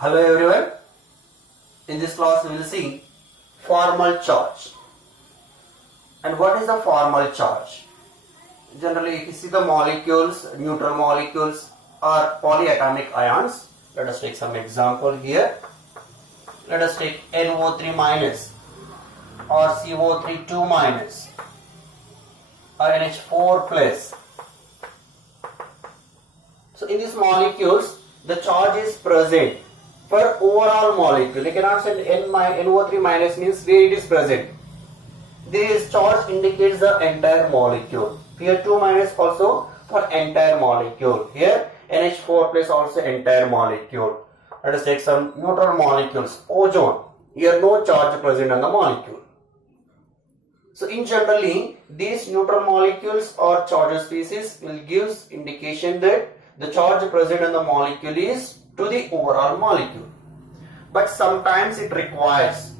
Hello everyone. In this class we will see formal charge. And what is a formal charge? Generally, if you see the molecules, neutral molecules or polyatomic ions, let us take some example here. Let us take NO3 minus or CO3 2 minus or NH4 plus. So in these molecules, the charge is present for overall molecule. You cannot say NO3 minus means where it is present. This charge indicates the entire molecule. Here 2 minus also for entire molecule. Here NH4 plus also entire molecule. Let us take some neutral molecules. Ozone. Here no charge present on the molecule. So in generally, these neutral molecules or charge species will give indication that the charge present on the molecule is to the overall molecule. But sometimes it requires,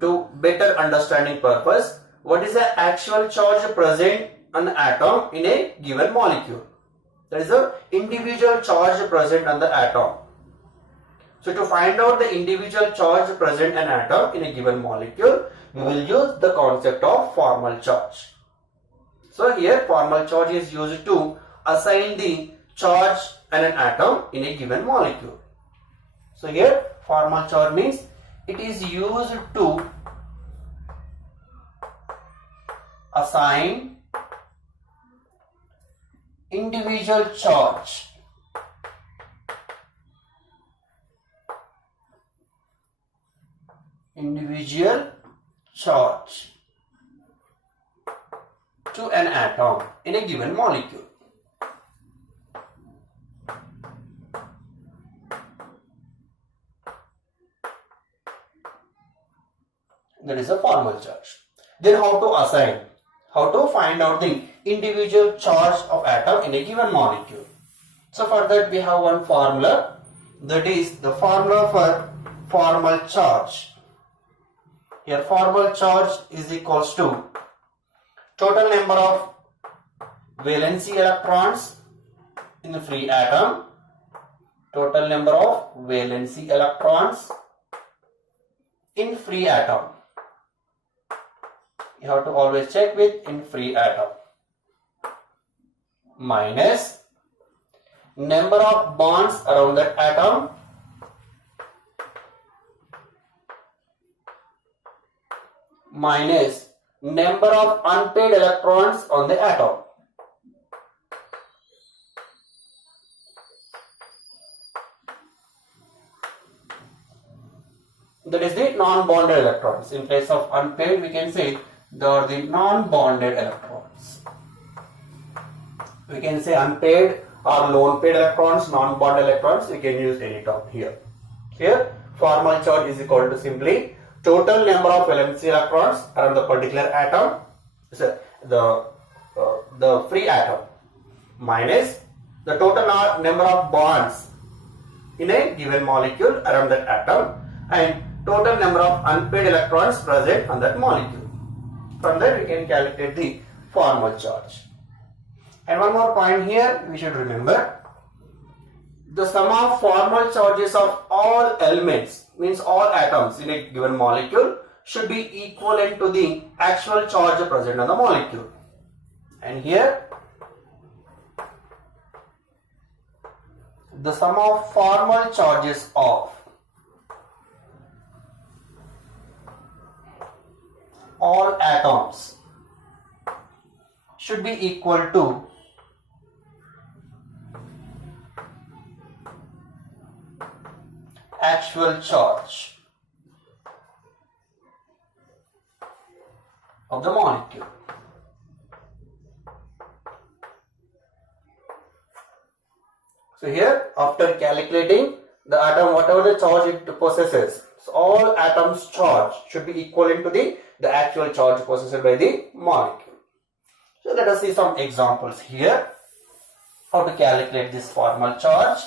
to better understanding purpose, what is the actual charge present on the atom in a given molecule. There is a individual charge present on the atom. So to find out the individual charge present in an atom in a given molecule, we will use the concept of formal charge. So here formal charge is used to assign the charge in an atom in a given molecule. So here formal charge means it is used to assign individual charge to an atom in a given molecule. That is a formal charge. Then how to assign? How to find out the individual charge of atom in a given molecule? So for that we have one formula, that is the formula for formal charge. Here formal charge is equals to total number of valency electrons in the free atom, total number of valency electrons in free atom. You have to always check with in free atom, minus number of bonds around that atom minus number of unpaired electrons on the atom. That is the non-bonded electrons. In place of unpaired, we can say they are the non-bonded electrons. We can say unpaired or lone paired electrons, non-bonded electrons. We can use any term here. Here, formal charge is equal to simply total number of valency electrons around the particular atom, so the free atom, minus the total number of bonds in a given molecule around that atom, and total number of unpaired electrons present on that molecule. From there we can calculate the formal charge. And one more point here we should remember, the sum of formal charges of all elements, means all atoms in a given molecule, should be equivalent to the actual charge present on the molecule. And here the sum of formal charges of all atoms should be equal to actual charge of the molecule. So here, after calculating the atom, whatever the charge it possesses, so all atoms' charge should be equivalent to the actual charge possessed by the molecule. So let us see some examples here, how to calculate this formal charge.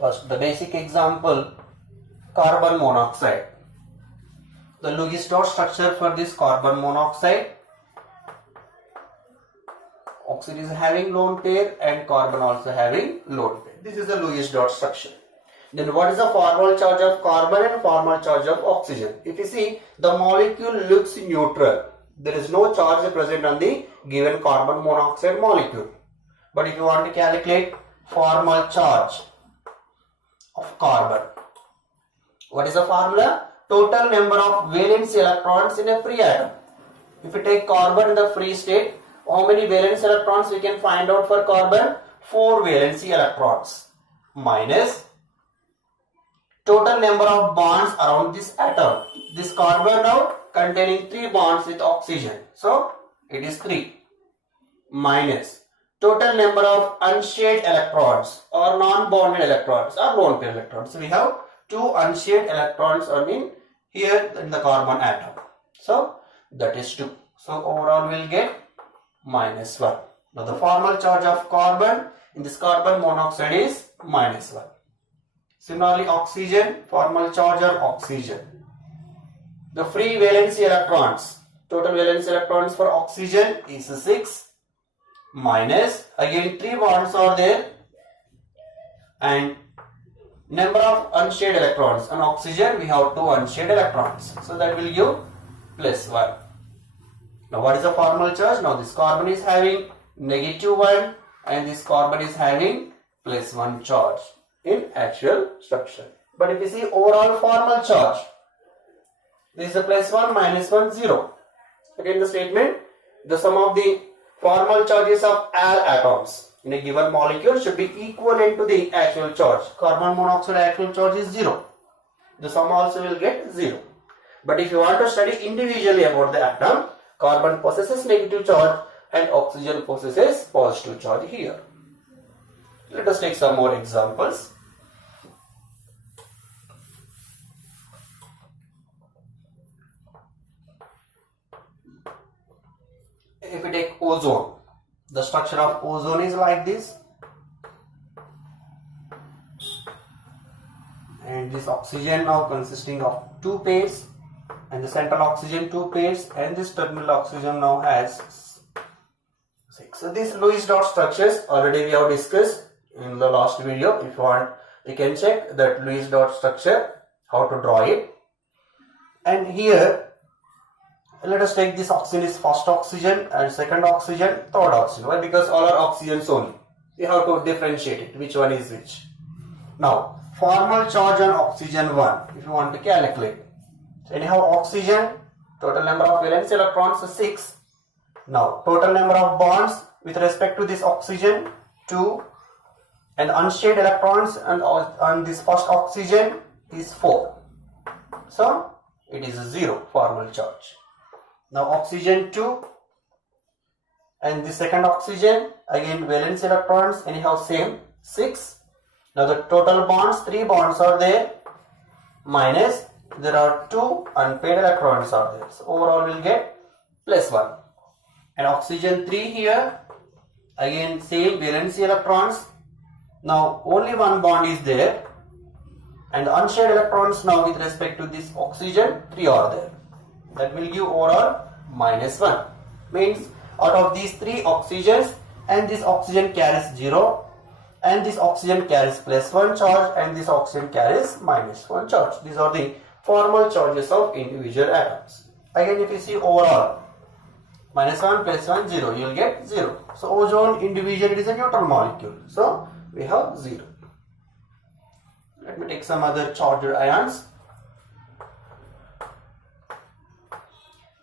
First, the basic example, carbon monoxide. The Lewis dot structure for this carbon monoxide, oxygen is having lone pair and carbon also having lone pair. This is the Lewis dot structure. Then what is the formal charge of carbon and formal charge of oxygen? If you see, the molecule looks neutral. There is no charge present on the given carbon monoxide molecule. But if you want to calculate formal charge of carbon, what is the formula? Total number of valence electrons in a free atom. If you take carbon in the free state, how many valence electrons we can find out for carbon? 4 valency electrons minus total number of bonds around this atom. This carbon now containing 3 bonds with oxygen. So it is 3 minus total number of unshared electrons or non-bonded electrons or lone pair electrons. So we have 2 unshared electrons are in here in the carbon atom. So that is 2. So overall we will get minus 1. Now the formal charge of carbon in this carbon monoxide is minus 1. Similarly oxygen, formal charge on oxygen. The free valency electrons, total valence electrons for oxygen is 6 minus, again 3 bonds are there, and number of unshared electrons. On oxygen we have 2 unshared electrons. So that will give plus 1. Now what is the formal charge? Now this carbon is having negative 1 and this carbon is having plus 1 charge in actual structure. But if you see overall formal charge, this is a plus 1 minus 1 0. Again the statement, the sum of the formal charges of all atoms in a given molecule should be equivalent to the actual charge. Carbon monoxide actual charge is 0. The sum also will get 0. But if you want to study individually about the atom, carbon possesses negative charge and oxygen possesses positive charge here. Let us take some more examples. If we take ozone, the structure of ozone is like this, and this oxygen now consisting of 2 pairs, and the central oxygen 2 pairs, and this terminal oxygen now has 6. So these Lewis dot structures already we have discussed in the last video. If you want, you can check that Lewis dot structure, how to draw it. And here let us take this oxygen is first oxygen and second oxygen, third oxygen. Why? Because all are oxygens only. We have to differentiate it, which one is which. Now, formal charge on oxygen 1, if you want to calculate. So anyhow, oxygen, total number of valence electrons is 6. Now, total number of bonds with respect to this oxygen 2, and unshared electrons and on this first oxygen is 4. So it is a 0 formal charge. Now oxygen 2 and the second oxygen, again valence electrons anyhow same 6. Now the total bonds, 3 bonds are there, minus there are 2 unpaired electrons are there. So overall we'll get plus 1. And oxygen 3 here, again same valence electrons. Now only 1 bond is there, and the unshared electrons now with respect to this oxygen 3 are there. That will give overall minus 1. Means out of these 3 oxygens, and this oxygen carries 0, and this oxygen carries plus 1 charge, and this oxygen carries minus 1 charge. These are the formal charges of individual atoms. Again if you see overall, minus 1 plus 1 0, you will get 0. So ozone individually is a neutral molecule. So we have 0. Let me take some other charged ions.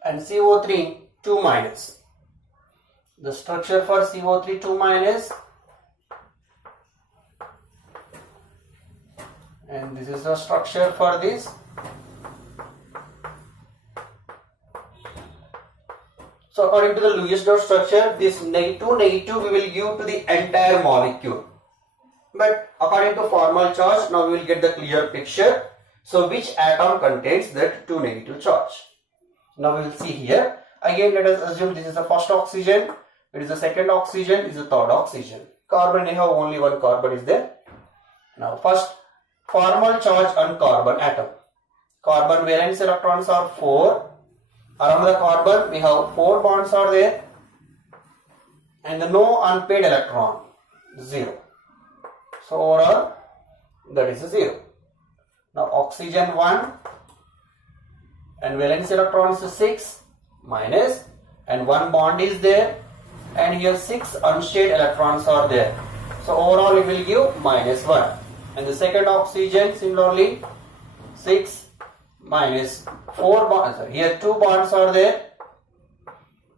And CO3 2 minus. The structure for CO3 2 minus, and this is the structure for this. So according to the Lewis dot structure, this negative we will give to the entire molecule. But according to formal charge, now we will get the clear picture. So which atom contains that 2 negative charge? Now we will see here. Again let us assume this is the first oxygen, it is the second oxygen, it is the third oxygen. Carbon, anyhow only 1 carbon is there. Now first formal charge on carbon atom. Carbon valence electrons are 4. Around the carbon we have 4 bonds are there. and the no unpaired electron, 0. So overall that is a 0. Now oxygen 1 and valence electrons is 6 minus, and one bond is there, and here 6 unshared electrons are there. So overall it will give minus 1. And the second oxygen similarly 6 minus 4 bonds. Here 2 bonds are there,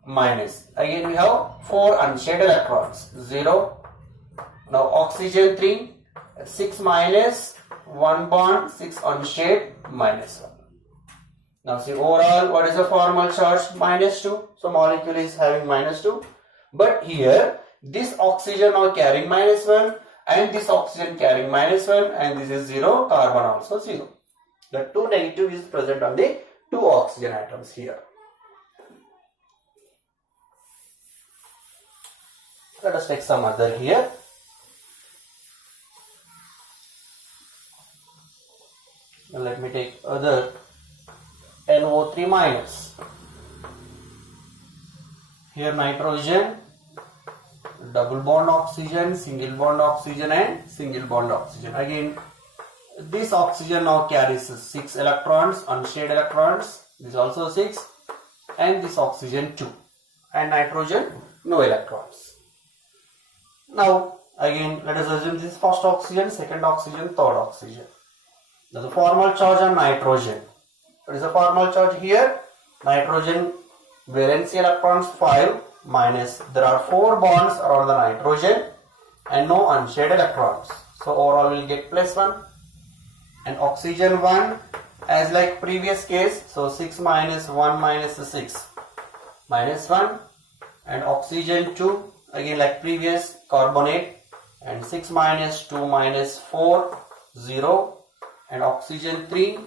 minus. Again we have 4 unshared electrons, 0. Now oxygen 3, 6 minus 1 bond, 6 unshared, minus 1. Now see overall what is the formal charge? Minus 2. So molecule is having minus 2. But here this oxygen now carrying minus 1 and this oxygen carrying minus 1, and this is 0, carbon also 0. The 2 negative is present on the 2 oxygen atoms here. Let us take some other here. Now let me take other NO3 minus. Here nitrogen, double bond oxygen, single bond oxygen and single bond oxygen. Again this oxygen now carries 6 electrons, unshared electrons, this also 6, and this oxygen 2, and nitrogen no electrons. Now again let us assume this first oxygen, second oxygen, third oxygen. Now the formal charge on nitrogen. What is the formal charge here? Nitrogen valency electrons 5 minus, there are 4 bonds around the nitrogen and no unshared electrons. So overall we will get plus 1. And oxygen 1 as like previous case, so 6 minus 1 minus 6, minus 1. And oxygen 2 again like previous, carbonate, and 6 minus 2 minus 4, 0. And oxygen 3,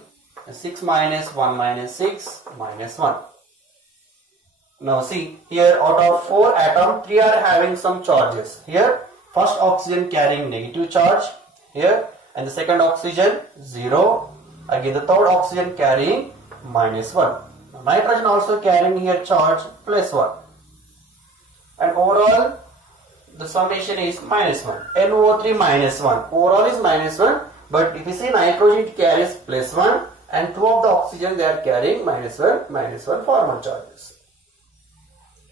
6 minus 1 minus 6, minus 1. Now see here out of 4 atoms, 3 are having some charges. Here first oxygen carrying negative charge here, and the second oxygen 0. Again the third oxygen carrying minus 1. Now, nitrogen also carrying here charge plus 1. And overall the summation is minus 1. NO3 minus 1. Overall is minus 1. But if you see nitrogen it carries plus 1 and 2 of the oxygen they are carrying minus 1 formal charges.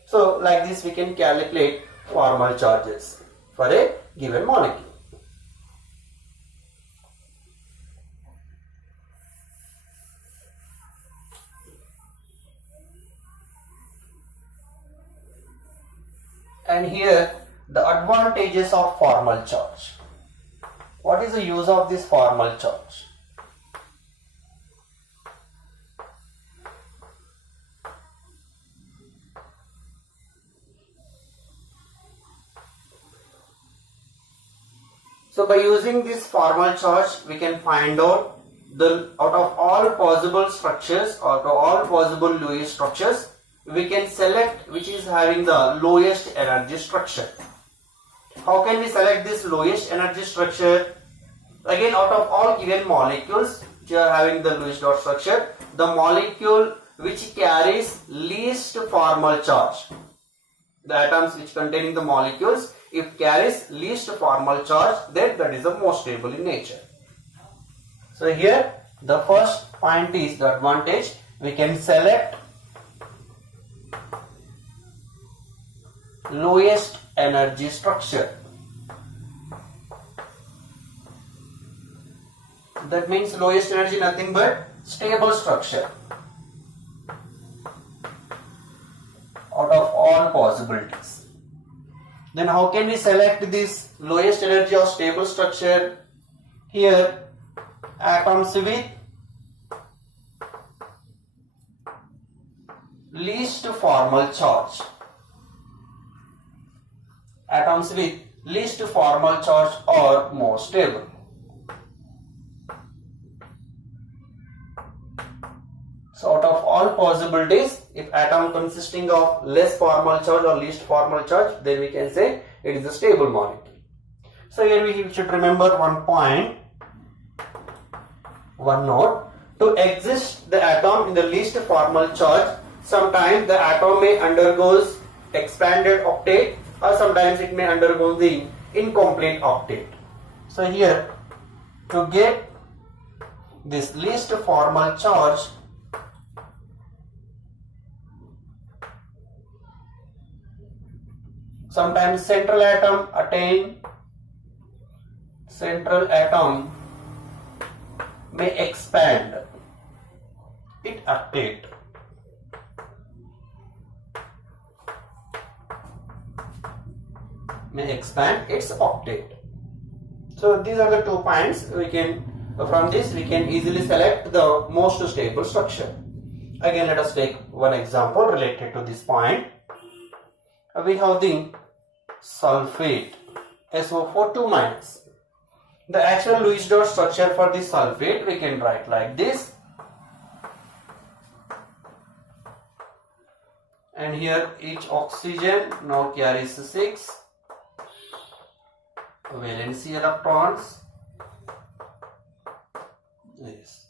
So like this we can calculate formal charges for a given molecule. And here the advantages of formal charge. What is the use of this formal charge? So by using this formal charge we can find out out of all possible structures or out of all possible Lewis structures, we can select which is having the lowest energy structure. How can we select this lowest energy structure? Again out of all given molecules which are having the lowest dot structure, the molecule which carries least formal charge, the atoms which containing the molecules, if carries least formal charge, then that is the most stable in nature. So here the first point is the advantage, we can select lowest energy structure. That means lowest energy nothing but stable structure out of all possibilities. Then how can we select this lowest energy or stable structure? Here atoms with least formal charge. Atoms with least formal charge are more stable. So out of all possibilities, if atom consisting of less formal charge or least formal charge, then we can say it is a stable molecule. So here we should remember one point, one note. To exist the atom in the least formal charge, sometimes the atom may undergoes expanded octet or sometimes it may undergo the incomplete octet. So here, to get this least formal charge, sometimes central atom may expand its octet. So these are the 2 points. From this we can easily select the most stable structure. Again, let us take one example related to this point. We have the sulfate SO4 2-. The actual Lewis dot structure for the sulfate we can write like this. And here each oxygen now carries 6 valency electrons. Yes.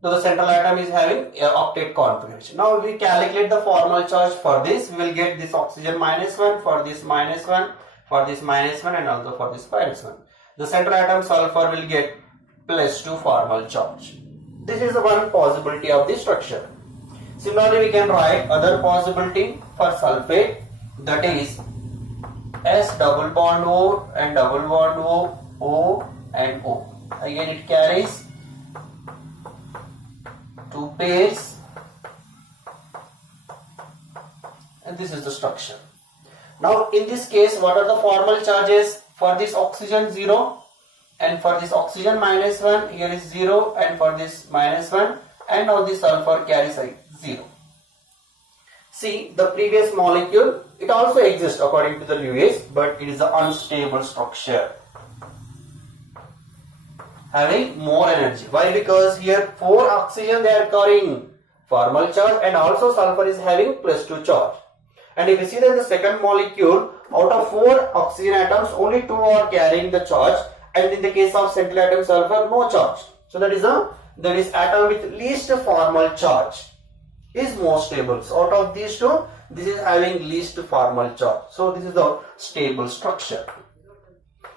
So the central atom is having an octet configuration. Now we calculate the formal charge for this. We will get this oxygen -1, for this -1, for this -1, and also for this -1. The central atom sulfur will get +2 formal charge. This is the one possibility of the structure. Similarly, we can write other possibility for sulfate, that is S double bond O and double bond O, O and O. Again, it carries 2 pairs, and this is the structure. Now, in this case, what are the formal charges? For this oxygen 0, and for this oxygen -1, here is 0, and for this -1, and now the sulfur carries 0. See, the previous molecule, it also exists according to the Lewis, but it is an unstable structure, having more energy. Why? Because here 4 oxygen they are carrying formal charge, and also sulfur is having +2 charge. And if you see that the second molecule, out of 4 oxygen atoms, only 2 are carrying the charge, and in the case of central atom sulfur, no charge. So that is atom with least formal charge is more stable. So out of these 2, this is having least formal charge. So this is the stable structure.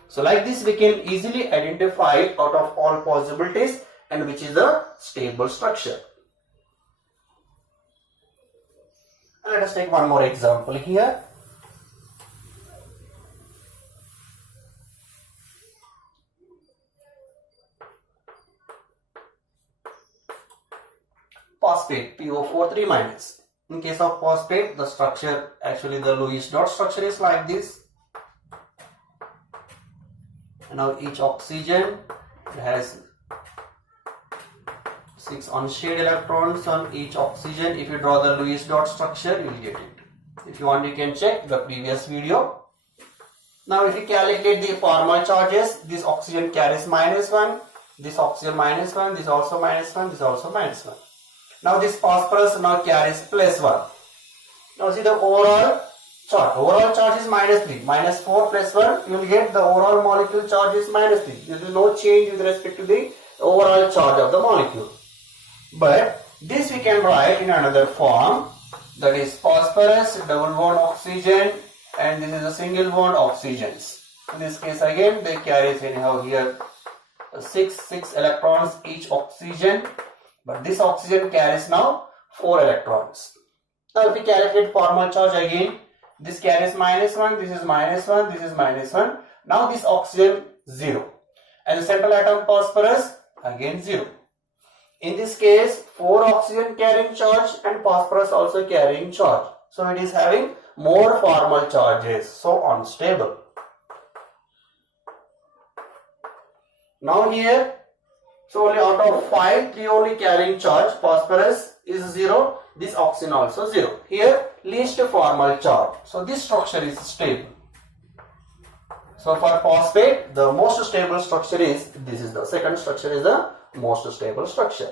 So like this, we can easily identify out of all possibilities and which is the stable structure. And let us take one more example here. Phosphate PO4 3-. In case of phosphate, the structure, actually the Lewis dot structure is like this. And now each oxygen has 6 unshaded electrons on each oxygen. If you draw the Lewis dot structure, you will get it. If you want, you can check the previous video. Now if you calculate the formal charges, this oxygen carries -1, this oxygen -1, this also -1, this also -1. Now this phosphorus now carries +1. Now see the overall charge. Overall charge is -3. -4 + 1, you will get the overall molecule charge is -3. There is no change with respect to the overall charge of the molecule. But this we can write in another form, that is phosphorus double bond oxygen, and this is a single bond oxygens. In this case again they carries anyhow here 6 electrons each oxygen, but this oxygen carries now 4 electrons. Now if we calculate formal charge again, this carries -1, this is -1, this is -1. Now this oxygen 0, and the central atom phosphorus again 0. In this case, 4 oxygen carrying charge and phosphorus also carrying charge. So it is having more formal charges, so unstable. Now here, so only out of 5, 3 only carrying charge. Phosphorus is 0, this oxygen also 0. Here least formal charge. So this structure is stable. So for phosphate, the most stable structure is, this is the second structure is the most stable structure.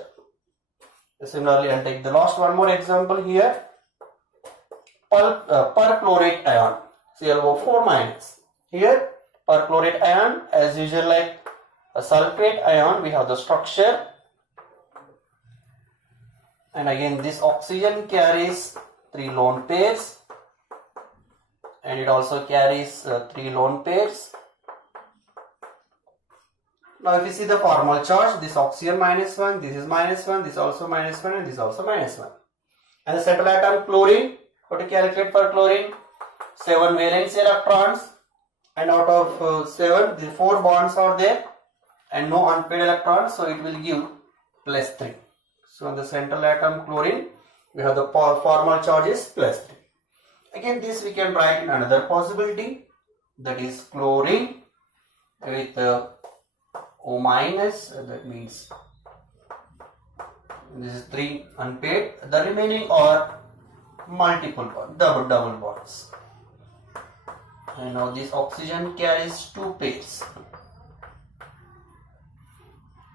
Similarly, I'll take the last one more example here. Perchlorate ion, ClO4-. Here perchlorate ion, as usual like a sulfate ion, we have the structure, and again this oxygen carries 3 lone pairs, and it also carries 3 lone pairs. Now if you see the formal charge, this oxygen -1, this is -1, this also -1, and this also -1. And the central atom chlorine, what to calculate for chlorine? 7 valence electrons, and out of 7, the 4 bonds are there and no unpaired electrons, so it will give +3. So in the central atom chlorine, we have the formal charge is +3. Again, this we can write in another possibility, that is chlorine with O-, that means this is 3 unpaired, the remaining are multiple bonds, double bonds. And now this oxygen carries 2 pairs.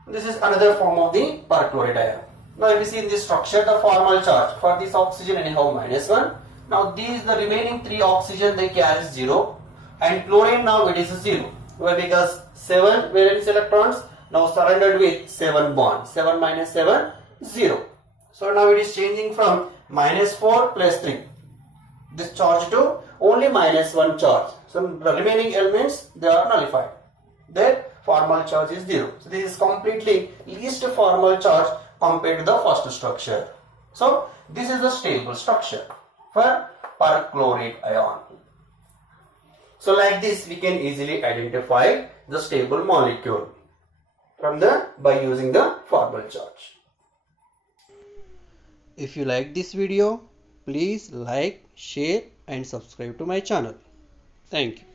This is another form of the perchlorate ion. Now if you see in this structure, the formal charge for this oxygen anyhow -1. Now these, the remaining 3 oxygen, they carry 0, and chlorine now it is 0. Why? Because 7 valence electrons now surrounded with 7 bonds. 7 minus 7, 0. So now it is changing from -4 +3, this charge, to only -1 charge. So the remaining elements, they are nullified. Their formal charge is 0. So this is completely least formal charge compared to the first structure. So this is the stable structure for perchlorate ion. So like this we can easily identify the stable molecule by using the formal charge. If you like this video, please like, share and subscribe to my channel. Thank you.